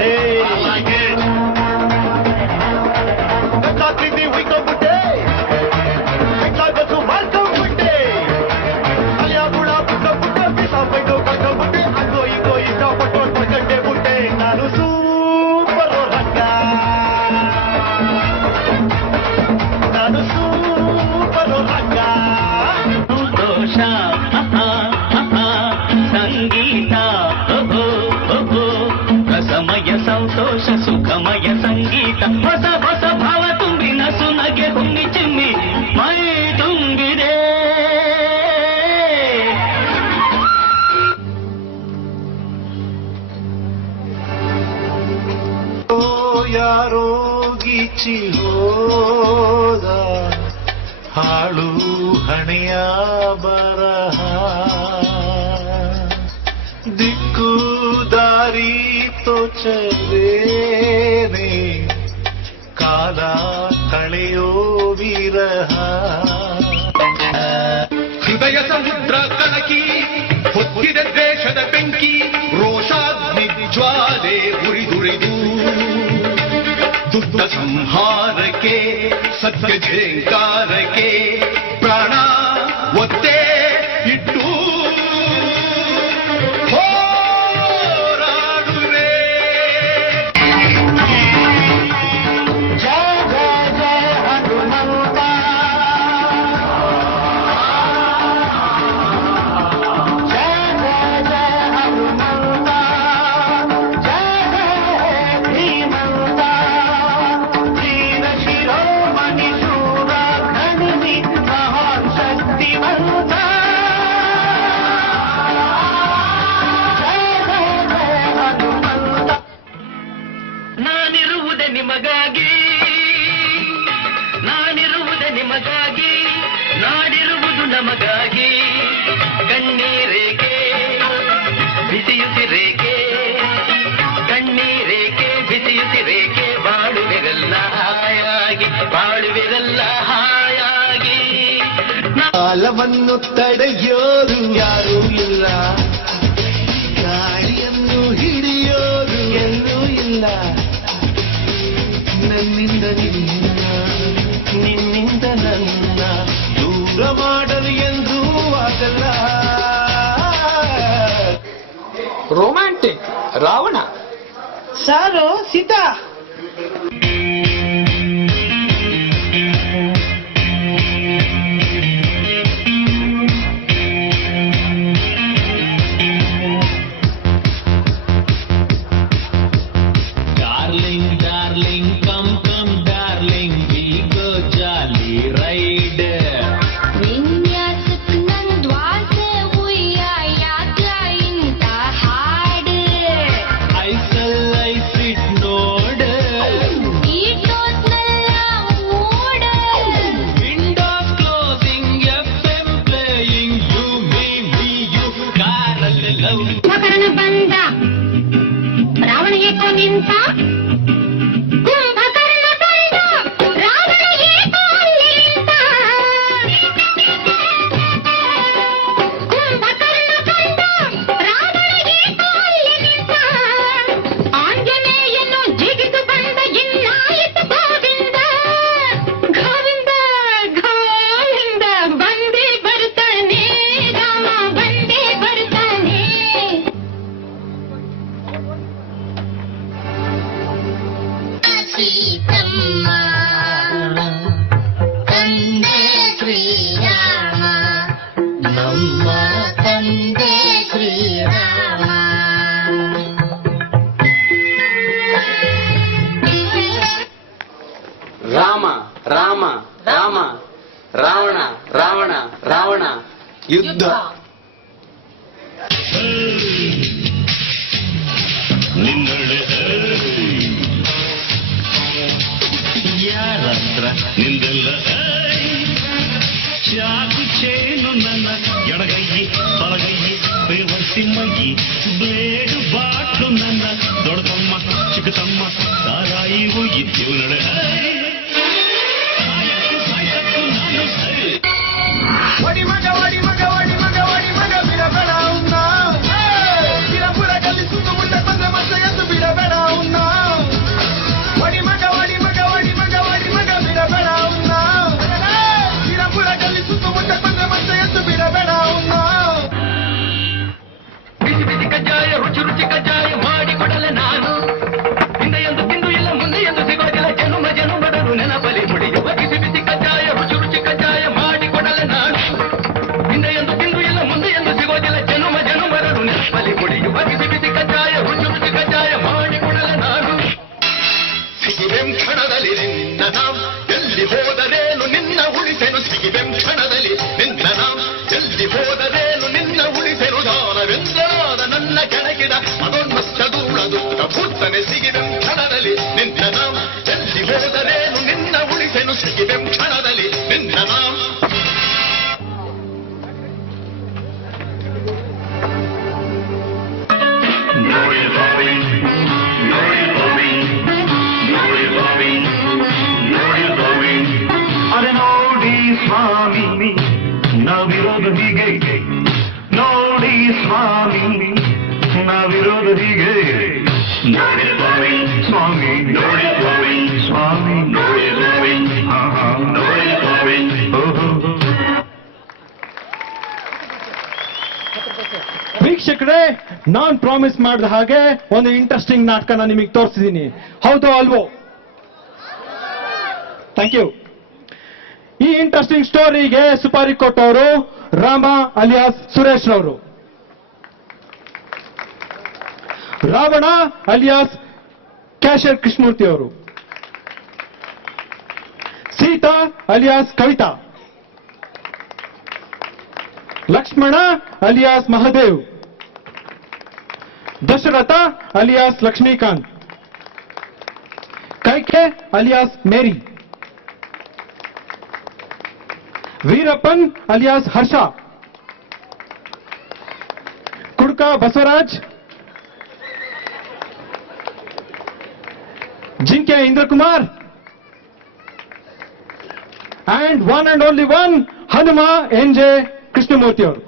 ಬಿಟ್ಟೆ ರಾತ್ರಿ ಉಯ್ಕೊಂಡ್ಬಿಟ್ಟೆ ಬಸ್ಸು ಮಾಡ್ಕೊಂಡ್ಬಿಟ್ಟೆ ಅಲ್ಲಿಯ ಬುಡ ಬಿಟ್ಟಬಿಟ್ಟೆ ಬಿಸ ಬೈದು ಕಟ್ಕೊಂಡ್ಬಿಟ್ಟೆ ಅಗೋ ಈಗೋ ಇಷ್ಟಪಟ್ಟು ಪಡ್ಕಂಡೆ ಬಿಟ್ಟೆ ನಾನು ಸೂಪರ್ ರಂಗ ನಾನು ಸೂಪರ್ ರಂಗ ಸಂತೋಷ ಸಂಗೀತ ರಸಮಯ ಸಂತೋಷ ಸುಖಮಯ ಸಂಗೀತ ಹೊಸ ಹೊಸ ಭಾವ ತುಂಬಿ ನಸು ನಗೆ ಹುಮ್ಮಿ ಚಿಮ್ಮಿ ಮೈ ತುಂಬಿದೆ ಯಾರೋ ಗೀಚಿ ಹೋದ ಹಾಳು ಹಣೆಯ ಬರಹ ದಿಕ್ಕು ದಾರಿ ತೋಚಲೇನೆ ಕಾಲ ಕಳೆಯೋ ವಿರಹ ಹೃದಯ ಸಮುದ್ರ ಕಲಕಿ ಹೊತ್ತಿದ ದ್ವೇಷದ ಬೆಂಕಿ ರೋಷಾಗ್ನಿ ಜ್ವಾಲೆ ಉರಿದುರಿದು ದುಷ್ಟ ಸಂಹಾರಕ್ಕೆ ಸತ್ಯ ಜೇಂಕಾರಕ್ಕೆ ಪ್ರಾಣ ಒತ್ತೆ ಇಟ್ಟು ಹೋರಾಡುವೆ ಜಯ ಜಯ ಜಯ ಹನುಮಂತ ಜಯ ಜಯ ಜಯ ಹನುಮಂತ ಜಯ ಜಯ ಧೀಮಂತ ಧೀರ ಶಿರೋಮಣಿ ಶೂರ ಘನಿನಿ ಮಹಾನ್ ಶಕ್ತಿವಂತ ಜಯ ಜಯ ಜಯ ಹನುಮಂತ ನಾನಿರುವುದೇ ನಿಮಗಾಗಿ ನಾನಿರುವುದೇ ನಿಮಗಾಗಿ ನಾಡಿರುವುದು ನಮಗಾಗಿ ಕಣ್ಣೀರೇಕೆ ಬಿಸಿಯುತ್ತಿರೇಕೆ ಕಣ್ಣೀರೇಕೆ ಬಿಸಿಯುತ್ತಿರೇಕೆ ಬಾಳುವಿರಲ್ಲ ಹಾಯಾಗಿ ಬಾಳುವಿರಲ್ಲ ಹಾಯಾಗಿ ಕಾಲವನ್ನು ತಡೆಯೋರು ಯಾರೂ ಇಲ್ಲ ಗಾಳಿಯನ್ನು ಹಿಡಿಯೋರು ಎಲ್ಲೂ ಇಲ್ಲ ನನ್ನಿಂದ ನಿನ್ನ ನಿನ್ನಿಂದ ನನ್ನ ದೂರ ಮಾಡಲು ಎಂದೂ ಆಗಲ್ಲ ರೊಮ್ಯಾಂಟಿಕ್ ರಾವಣ ಸಾರು Sita darling darling come come darling we go jolly ride ವಿನ್ಯಾಸಕ್ ನಂದ್ ವಾಸೆ ಉಯ್ಯ ಯಾಕ ಇಂತ ಹಾಡು ಐಸಲ್ ಐಸಿಟ್ ನೋಡ್ ಈಟೋತ್ನೆಲ್ಲ ಮೂಡ windows closing FM playing you me you ಕಾರಲ್ಲಿ ಲವ್ ಮಕರನ ಬಂದ ರಾವಣ ಏಕೋ ನಿಂತ ಕುಂಭಕರ್ಣ ಬಂದ ರಾವಣ ಏಕೋ ಅಲ್ಲಿ ನಿಂತ ಕುಂಭಕರ್ಣ ಬಂದ ರಾವಣ ಏಕೋ ಅಲ್ಲಿ ನಿಂತ ಆಂಜನೇಯನು ಜಿಗಿದು ಬಂದ ಇನ್ನಾಯಿತು ಗೋವಿಂದ ಗೋವಿಂದ ಗೋವಿಂದ ಬಂದೇ ಬರ್ತಾನೆ ರಾಮ ಬಂದೇ ಬರ್ತಾನೆ ಸೀತಮ್ಮ ತಂದೆ ಶ್ರೀರಾಮ ನಮ್ಮ ತಂದೆ ಶ್ರೀರಾಮ ರಾಮ ರಾಮ ರಾಮ ರಾವಣ ರಾವಣ ರಾವಣ ಯುದ್ಧ ಯಾರತ್ರ ನಿಂದೆಲ್ಲ ಚಾಕು ಚೇನು ನನ್ನ ಎಡಗೈಯಿ ಬಲಗೈಯಿ ಬೇವರ್ಸಿ ಮೈಯಿ ಬ್ಲೇಡು ಬಾಟ್ಲು ನನ್ನ ದೊಡ್ಡತಮ್ಮ ಚಿಕ್ಕತಮ್ಮ ಸಾರಾಯಿ ಹೋಗಿದ್ದೀವಿ ನಡೆ ವಡಿ ಮಗ ವಡಿ ಮಗ ವಡಿ ಮಗ ವಡಿ ಮಗ ಬಿಡಬೇಡ ಉನ್ನ ಗಿರಪುರ ಕಲ್ಲಿ ಸುತ್ತು ಮುಟ್ಟ ಬಂದ ಮತ್ತೆ ಎದ್ದು ಬಿಡಬೇಡ ಉನ್ನ ಕೆಣಕಿದ ಮದೋನ್ಮತ್ತ ಧೂಳದುತ್ತ ಭೂತನೆ ಸಿಗಿವೆಂ ಕ್ಷಣದಲ್ಲಿ ನಿನ್ನ ನಾಮ ಎಲ್ಲಿ ಹೋದರೇನು ನಿನ್ನ ಉಳಿಸೆನು ಸಿಗಿವೆಂ ಕ್ಷಣದಲ್ಲಿ ನಿನ್ನ ನಾಮ ಅರೆ ನೋಡಿ ಸ್ವಾಮಿ ನಾವಿರೋದು ಹೀಗೆ ನೋಡಿ ಸ್ವಾಮಿ ನಾವಿರೋದು ಹೀಗೆ ನೋಡಿ ಸ್ವಾಮಿ ಸ್ವಾಮಿ ನೋಡಿ ಸ್ವಾಮಿ ಸ್ವಾಮಿ ನೋಡಿ ಸ್ವಾಮಿ ನೋಡಿ ಸ್ವಾಮಿ ವೀಕ್ಷಕರೇ, ನಾನ್ ಪ್ರಾಮಿಸ್ ಮಾಡಿದ ಹಾಗೆ ಒಂದು ಇಂಟ್ರೆಸ್ಟಿಂಗ್ ನಾಟಕನ ನಿಮಗೆ ತೋರಿಸಿದ್ದೀನಿ. ಹೌದೋ ಅಲ್ವೋ? Thank you. ಈ ಇಂಟ್ರೆಸ್ಟಿಂಗ್ ಸ್ಟೋರಿಗೆ ಸುಪಾರಿ ಕೊಟ್ಟವರು ರಾಮ ಅಲಿಯಾಸ್ ಸುರೇಶ್ ರವರು, ರಾವಣ ಅಲಿಯಾಸ್ ಕ್ಯಾಶರ್ ಕೃಷ್ಣಮೂರ್ತಿ ಅವರು, Sita alias Kavita, Lakshmana alias Mahadev, Dasharatha alias Lakshmikant, Kaikeyi alias Mary, Veerappan alias Harsha, ಕುಡ್ಕ ಬಸವರಾಜ್, ಜಿಂಕೆ Indrakumar, and one and only one, Hanuma N J Krishnamurthy ಅವರು.